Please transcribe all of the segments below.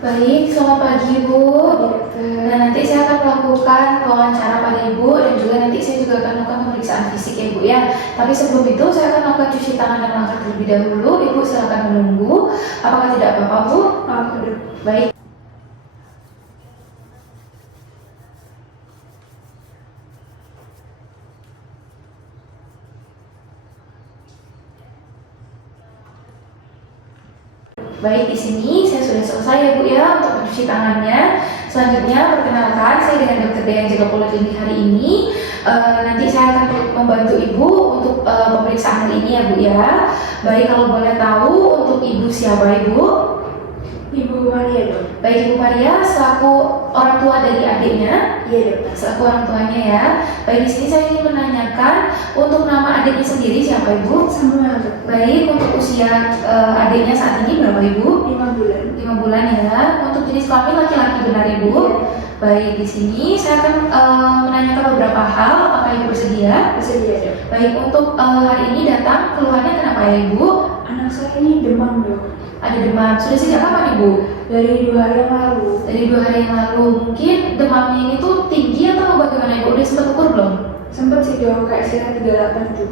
Baik, selamat pagi Bu. Nah, nanti saya akan melakukan wawancara pada Ibu dan juga nanti saya juga akan melakukan pemeriksaan fisik ya Bu ya. Tapi sebelum itu saya akan melakukan cuci tangan dan langkah terlebih dahulu. Ibu silakan menunggu. Apakah tidak apa-apa Bu? Baik. Baik, di sini saya sudah selesai ya Bu ya untuk mencuci tangannya. Selanjutnya perkenalkan saya dengan Dr. Dayan Jaga Poliklinik hari ini. Nanti saya akan membantu Ibu untuk pemeriksaan hari ini ya Bu ya. Baik, kalau boleh tahu untuk Ibu siapa Ibu? Ibu Maria dong. Baik, Ibu Maria selaku orang tua dari adiknya. Iya dong. Selaku orang tuanya ya. Baik, di sini saya ingin menanyakan untuk nama adiknya sendiri siapa Ibu? Samuel. Baik, untuk usia adiknya saat ini berapa Ibu? 5 bulan. 5 bulan ya. Untuk jenis kelamin laki-laki benar Ibu? Iya. Baik, di sini saya akan menanyakan beberapa hal. Apakah Ibu bersedia? Bersedia dong. Baik, untuk hari ini datang keluhannya kenapa ya Ibu? Anak saya ini demam dong. Ada demam. Sudah sejak kapan Ibu? Dari 2 hari yang lalu. Dari 2 hari yang lalu. Mungkin demamnya ini tuh tinggi atau bagaimana Ibu? Udah sempat ukur belum? Sempat sih dong, kayak sekitar 38 tuh.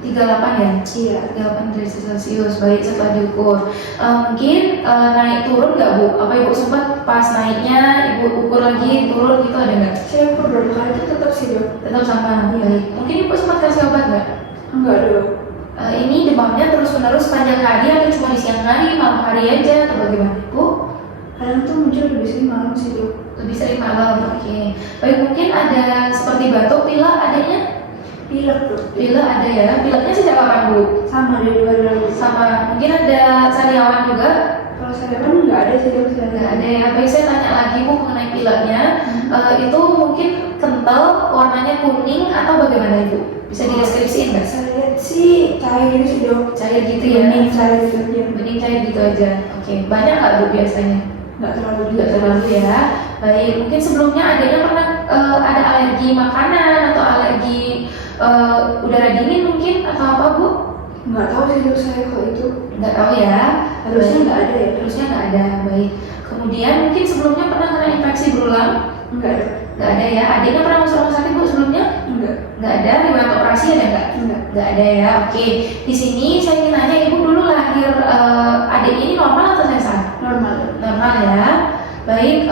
38 ya? Iya. 38 derajat Celcius. Baik, setelah diukur. Mungkin naik turun nggak Bu? Apa Ibu sempat pas naiknya Ibu ukur lagi turun gitu ada nggak? Saya ukur beberapa kali itu tetap sih dong. Tetap sama. Iya. Baik. Mungkin Ibu sempat kasih obat nggak? Enggak dong. Ini demamnya terus-menerus sepanjang hari atau cuma di siang hari, malam hari aja atau bagaimana Ibu? Kadang tuh muncul lebih sering malam sih dong. Lebih sering malam. Oke. Baik, mungkin ada seperti batuk, pilek adanya? Pilek dong. Pilek ada ya. Pileknya sejak kapan Bu? Sama dari 2 hari lalu. Sama. Mungkin ada sariawan juga? Kalau saya kan enggak ada sih dong. Nggak ada ya. Baik, saya tanya lagi Bu mengenai pileknya. Itu mungkin kental, warnanya kuning atau bagaimana Ibu? Bisa dideskripsiin nggak? Saya lihat sih cair gitu sih dong. Cair gitu ya? Bening cair gitu aja. Bening cair gitu aja. Oke. Banyak nggak Bu biasanya? Enggak terlalu juga. Nggak terlalu ya. Baik, mungkin sebelumnya adanya pernah ada alergi makanan atau alergi udara dingin mungkin atau apa Bu? Enggak tahu sih dong saya kalau itu. Nggak tahu ya. Harusnya Baik. enggak ada ya. Harusnya nggak ada. Baik. Kemudian mungkin sebelumnya pernah kena infeksi berulang? Enggak ada. Nggak ada ya. Adiknya pernah masuk rumah sakit Bu sebelumnya? Enggak. Nggak ada. Riwayat operasi ada nggak? Enggak. Nggak ada ya. Oke. Di sini saya ingin nanya Ibu dulu lahir adik ini normal atau sesar? Normal. Normal ya. Baik,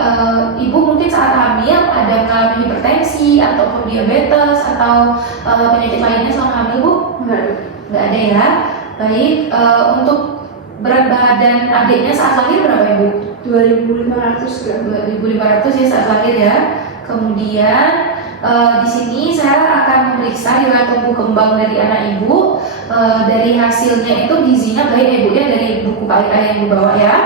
Ibu mungkin saat hamil ada mengalami hipertensi ataupun diabetes atau penyakit lainnya selama hamil Bu? Enggak ada. Nggak ada ya. Baik, untuk berat badan adiknya saat lahir berapa Ibu? 2.500 gram. 2.500 ya saat lahir ya. Kemudian di sini saya akan memeriksa riwayat tumbuh kembang dari anak Ibu. Dari hasilnya itu gizinya baik ya Bu ya, dari buku KIK yang dibawa ya.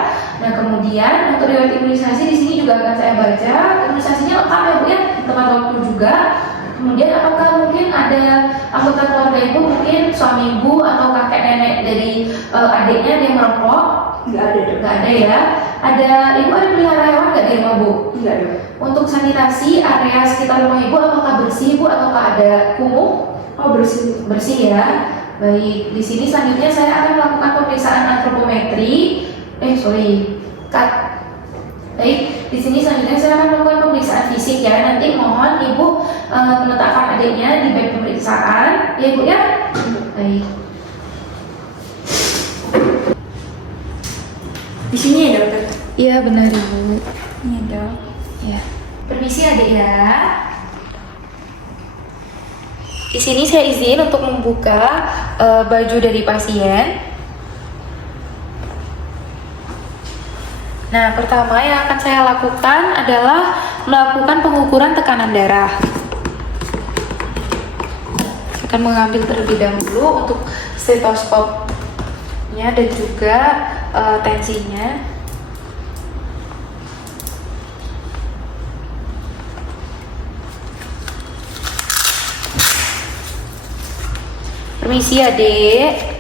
Nah, kemudian untuk riwayat imunisasi di sini juga akan saya baca. Imunisasinya lengkap ya Bu ya, tepat waktu juga. Kemudian apakah mungkin ada anggota keluarga Ibu, mungkin suami Ibu atau kakek nenek dari adiknya yang merokok? Enggak ada dong. Nggak ada ya. Ada Ibu ada pelihara hewan nggak di rumah Bu? Enggak ada. Untuk sanitasi area sekitar rumah Ibu apakah bersih Bu ataukah ada kumuh? Oh bersih. Bersih ya. Baik, di sini selanjutnya saya akan melakukan pemeriksaan antropometri. Baik, di sini selanjutnya saya akan melakukan pemeriksaan fisik ya. Nanti mohon Ibu meletakkan adiknya di bed pemeriksaan, ya Ibu ya. Baik. Di sini ya dokter. Iya benar Ibu. Iya dok. Ya. Permisi adik ya. Di sini saya izin untuk membuka baju dari pasien. Nah, pertama yang akan saya lakukan adalah melakukan pengukuran tekanan darah. Saya akan mengambil terlebih dahulu untuk stetoskopnya dan juga tensinya. Permisi adik.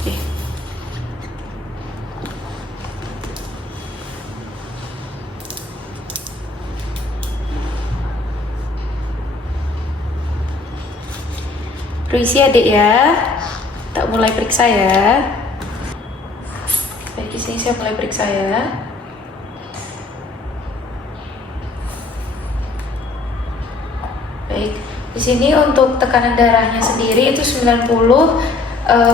Oke. Permisi adik ya. Tak mulai periksa ya. Baik, di sini saya mulai periksa ya. Baik, di sini untuk tekanan darahnya sendiri itu 90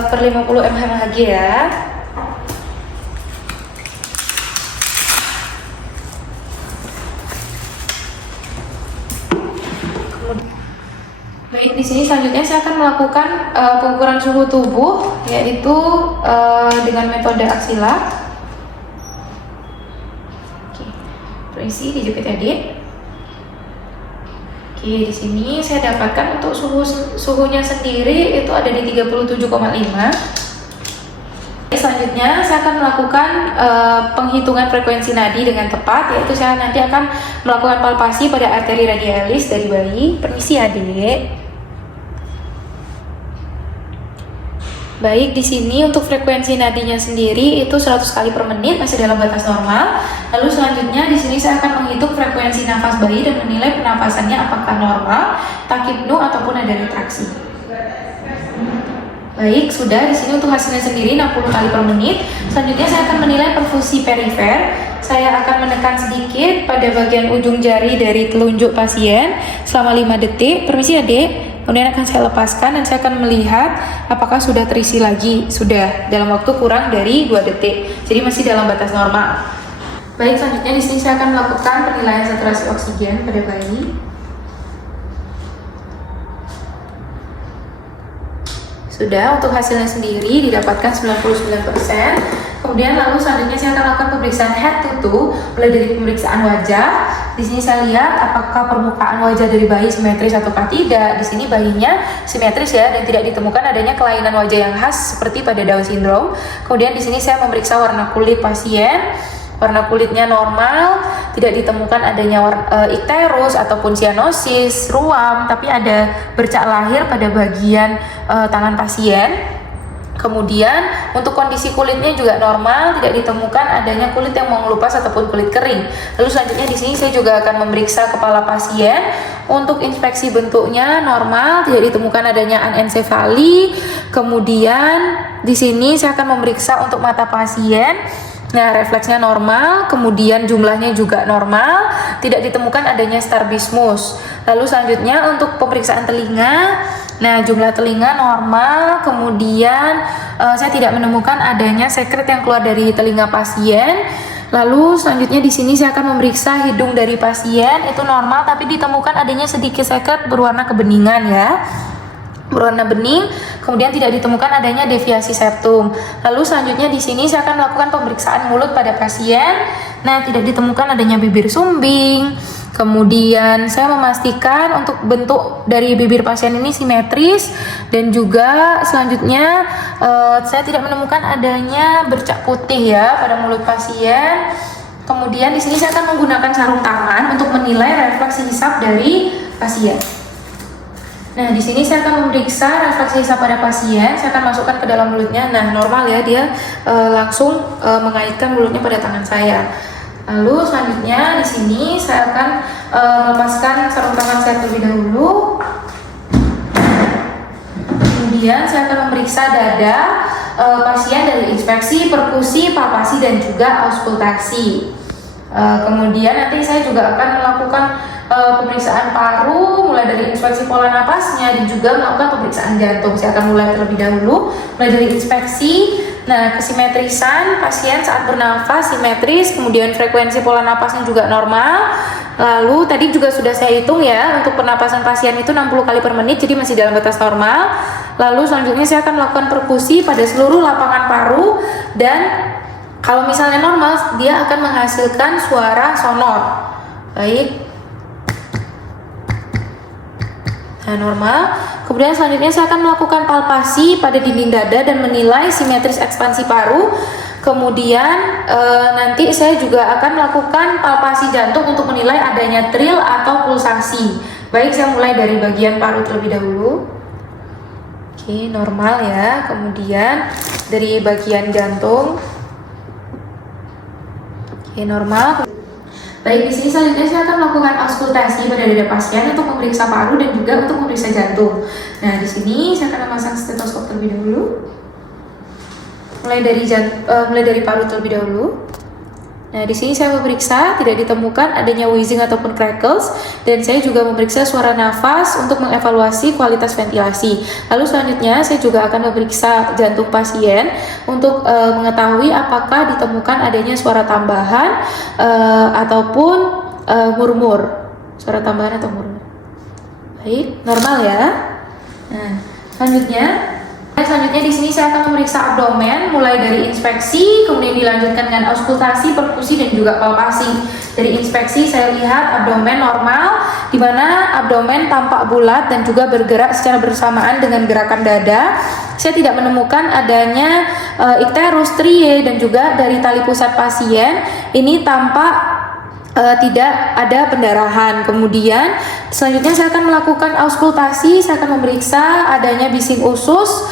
per 50 mmHg ya. Baik, di sini selanjutnya saya akan melakukan pengukuran suhu tubuh, yaitu dengan metode aksila. Oke, permisi dijepit adik. Oke, di sini saya dapatkan untuk suhunya sendiri itu ada di 37,5. Selanjutnya saya akan melakukan penghitungan frekuensi nadi dengan tepat, yaitu saya nanti akan melakukan palpasi pada arteri radialis dari bayi. Permisi adik. Baik, di sini untuk frekuensi nadinya sendiri itu 100 kali per menit, masih dalam batas normal. Lalu selanjutnya di sini saya akan menghitung frekuensi nafas bayi dan menilai pernapasannya apakah normal, takipnu ataupun ada retraksi. Baik, sudah. Di sini untuk hasilnya sendiri 60 kali per menit. Selanjutnya saya akan menilai perfusi perifer. Saya akan menekan sedikit pada bagian ujung jari dari telunjuk pasien selama 5 detik. Permisi adik. Kemudian akan saya lepaskan dan saya akan melihat apakah sudah terisi lagi. Sudah, dalam waktu kurang dari 2 detik. Jadi masih dalam batas normal. Baik, selanjutnya di sini saya akan melakukan penilaian saturasi oksigen pada bayi. Sudah, untuk hasilnya sendiri didapatkan 99%. Kemudian lalu selanjutnya saya akan lakukan pemeriksaan head to toe, mulai dari pemeriksaan wajah. Di sini saya lihat apakah permukaan wajah dari bayi simetris ataukah tidak. Di sini bayinya simetris ya, dan tidak ditemukan adanya kelainan wajah yang khas seperti pada Down syndrome. Kemudian di sini saya memeriksa warna kulit pasien. Warna kulitnya normal, tidak ditemukan adanya ikterus ataupun cyanosis, ruam, tapi ada bercak lahir pada bagian tangan pasien. Kemudian untuk kondisi kulitnya juga normal, tidak ditemukan adanya kulit yang mengelupas ataupun kulit kering. Lalu selanjutnya di sini saya juga akan memeriksa kepala pasien. Untuk inspeksi bentuknya normal, tidak ditemukan adanya anencefali. Kemudian di sini saya akan memeriksa untuk mata pasien. Nah, refleksnya normal, kemudian jumlahnya juga normal, tidak ditemukan adanya strabismus. Lalu selanjutnya untuk pemeriksaan telinga, nah jumlah telinga normal, kemudian saya tidak menemukan adanya sekret yang keluar dari telinga pasien. Lalu selanjutnya di sini saya akan memeriksa hidung dari pasien, itu normal tapi ditemukan adanya sedikit sekret berwarna kebeningan ya. Berwarna bening, kemudian tidak ditemukan adanya deviasi septum. Lalu selanjutnya di sini saya akan melakukan pemeriksaan mulut pada pasien. Nah, tidak ditemukan adanya bibir sumbing. Kemudian saya memastikan untuk bentuk dari bibir pasien ini simetris, dan juga selanjutnya saya tidak menemukan adanya bercak putih ya pada mulut pasien. Kemudian di sini saya akan menggunakan sarung tangan untuk menilai refleksi hisap dari pasien. Nah, di sini saya akan memeriksa refleksi hisap pada pasien. Saya akan masukkan ke dalam mulutnya. Nah, normal ya, dia langsung mengaitkan mulutnya pada tangan saya. Lalu selanjutnya di sini saya akan melepaskan sarung tangan saya terlebih dahulu. Kemudian saya akan memeriksa dada pasien dari inspeksi, perkusi, palpasi, dan juga auskultasi. Kemudian nanti saya juga akan melakukan pemeriksaan paru, mulai dari inspeksi pola napasnya dan juga melakukan pemeriksaan jantung. Saya akan mulai terlebih dahulu, mulai dari inspeksi. Nah, kesimetrisan pasien saat bernafas simetris, kemudian frekuensi pola napasnya juga normal. Lalu tadi juga sudah saya hitung ya, untuk pernapasan pasien itu 60 kali per menit, jadi masih dalam batas normal. Lalu selanjutnya saya akan melakukan perkusi pada seluruh lapangan paru, dan kalau misalnya normal, dia akan menghasilkan suara sonor. Baik. Nah, normal. Kemudian selanjutnya saya akan melakukan palpasi pada dinding dada dan menilai simetris ekspansi paru. Kemudian nanti saya juga akan melakukan palpasi jantung untuk menilai adanya trill atau pulsasi. Baik, saya mulai dari bagian paru terlebih dahulu. Oke, normal ya. Kemudian dari bagian jantung. Oke, normal. Baik, di sini selanjutnya saya akan melakukan auskultasi pada dada pasien untuk memeriksa paru dan juga untuk memeriksa jantung. Nah, di sini saya akan memasang stetoskop terlebih dahulu. Mulai dari paru terlebih dahulu. Nah, di sini saya memeriksa tidak ditemukan adanya wheezing ataupun crackles, dan saya juga memeriksa suara nafas untuk mengevaluasi kualitas ventilasi. Lalu selanjutnya saya juga akan memeriksa jantung pasien untuk mengetahui apakah ditemukan adanya suara tambahan ataupun murmur. Suara tambahan atau murmur. Baik, normal ya. Nah, selanjutnya di sini saya akan memeriksa abdomen mulai dari inspeksi, kemudian dilanjutkan dengan auskultasi, perkusi dan juga palpasi. Dari inspeksi saya lihat abdomen normal, di mana abdomen tampak bulat dan juga bergerak secara bersamaan dengan gerakan dada. Saya tidak menemukan adanya icterus, striae, dan juga dari tali pusat pasien ini tampak tidak ada pendarahan. Kemudian selanjutnya saya akan melakukan auskultasi, saya akan memeriksa adanya bising usus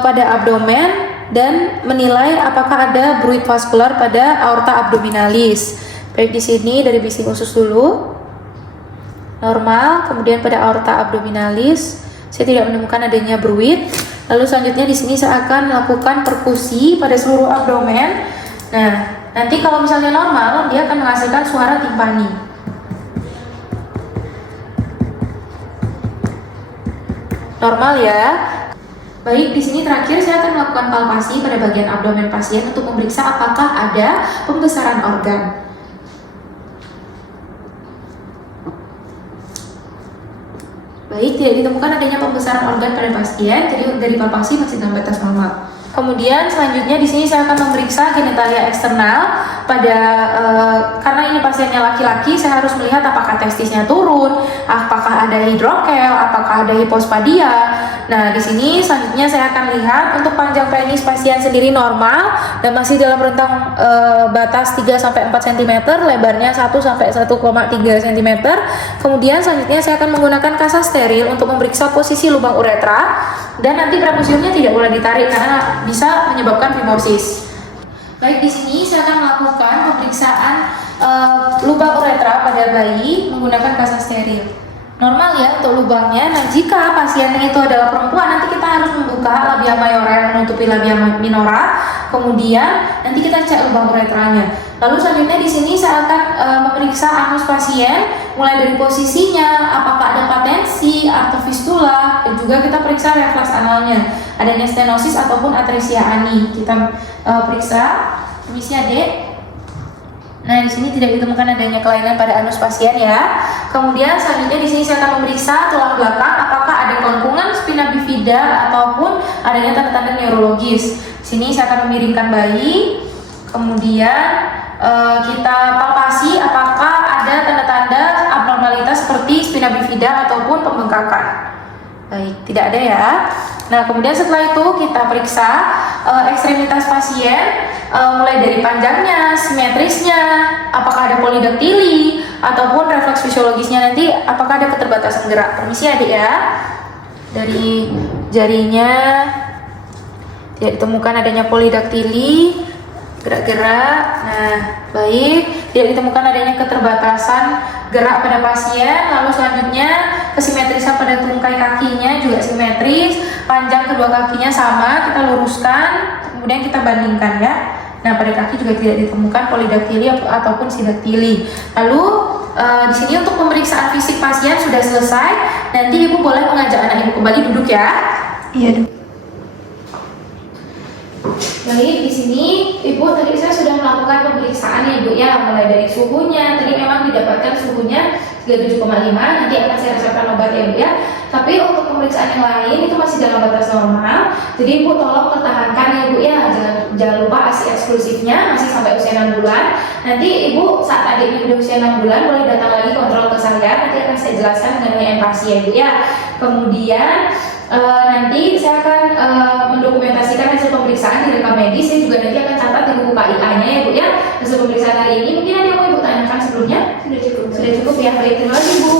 pada abdomen dan menilai apakah ada bruit vaskular pada aorta abdominalis. Baik, di sini dari bising usus dulu normal, kemudian pada aorta abdominalis saya tidak menemukan adanya bruit. Lalu selanjutnya di sini saya akan melakukan perkusi pada seluruh abdomen. Nah, nanti kalau misalnya normal, dia akan menghasilkan suara timpani. Normal ya. Baik, di sini terakhir saya akan melakukan palpasi pada bagian abdomen pasien untuk memeriksa apakah ada pembesaran organ. Baik, tidak ditemukan adanya pembesaran organ pada pasien, jadi dari palpasi masih dalam batas normal. Kemudian selanjutnya di sini saya akan memeriksa genitalia eksternal pada karena ini pasiennya laki-laki, saya harus melihat apakah testisnya turun, apakah ada hidrokel, apakah ada hipospadia. Nah, di sini selanjutnya saya akan lihat untuk panjang penis pasien sendiri normal dan masih dalam rentang batas 3 sampai 4 cm, lebarnya 1 sampai 1,3 cm. Kemudian selanjutnya saya akan menggunakan kasa steril untuk memeriksa posisi lubang uretra, dan nanti prepusiumnya tidak boleh ditarik karena bisa menyebabkan fimosis. Baik, di sini saya akan melakukan pemeriksaan lubang uretra pada bayi menggunakan kasa steril. Normal ya untuk lubangnya. Nah, jika pasiennya itu adalah perempuan, nanti kita harus membuka labia mayora yang menutupi labia minora. Kemudian nanti kita cek lubang uretranya. Lalu selanjutnya di sini saya akan memeriksa anus pasien mulai dari posisinya, apakah ada patensi atau fistula, dan juga kita periksa refleks analnya, adanya stenosis ataupun atresia ani. Kita periksa. Permisi Adek. Nah, di sini tidak ditemukan adanya kelainan pada anus pasien ya. Kemudian selanjutnya di sini saya akan memeriksa tulang belakang, apakah ada kelengkungan spina bifida ataupun adanya tanda-tanda neurologis. Di sini saya akan memiringkan bayi. Kemudian kita palpasi apakah ada tanda-tanda abnormalitas seperti spina bifida ataupun pembengkakan. Baik, tidak ada ya. Nah, kemudian setelah itu kita periksa ekstremitas pasien, mulai dari panjangnya, simetrisnya, apakah ada polidaktili ataupun refleks fisiologisnya, nanti apakah ada keterbatasan gerak. Permisi Adik ya. Dari jarinya tidak ditemukan adanya polidaktili, gerak-gerak. Nah, baik, tidak ditemukan adanya keterbatasan gerak pada pasien. Lalu selanjutnya kesimetrisan pada tungkai kakinya juga simetris, panjang kedua kakinya sama, kita luruskan, kemudian kita bandingkan ya. Nah, pada kaki juga tidak ditemukan polidaktili ataupun sidaktili. Lalu di sini untuk pemeriksaan fisik pasien sudah selesai. Nanti ibu boleh mengajak anak ibu kembali duduk ya. Iya, Dok. Baik, di sini ibu tadi saya sudah melakukan pemeriksaan ya ibu ya, mulai dari suhunya. Tadi memang didapatkan suhunya 37,5, nanti akan saya resepkan obat ya ibu ya. Tapi untuk pemeriksaan yang lain itu masih dalam batas normal. Jadi ibu tolong pertahankan ya ibu ya, jangan lupa ASI eksklusifnya masih sampai usia 6 bulan. Nanti ibu saat adiknya sudah usia 6 bulan boleh datang lagi kontrol ke saya, nanti akan saya jelaskan mengenai empasi ya ibu ya. Kemudian nanti saya akan mendokumentasikan hasil pemeriksaan di rekam medis. Saya juga nanti akan catat di buku KIA-nya ya Bu ya, hasil pemeriksaan hari ini. Mungkin ada yang mau Ibu tanyakan sebelumnya? Sudah cukup. Sudah cukup ya. Baik, terima kasih Bu.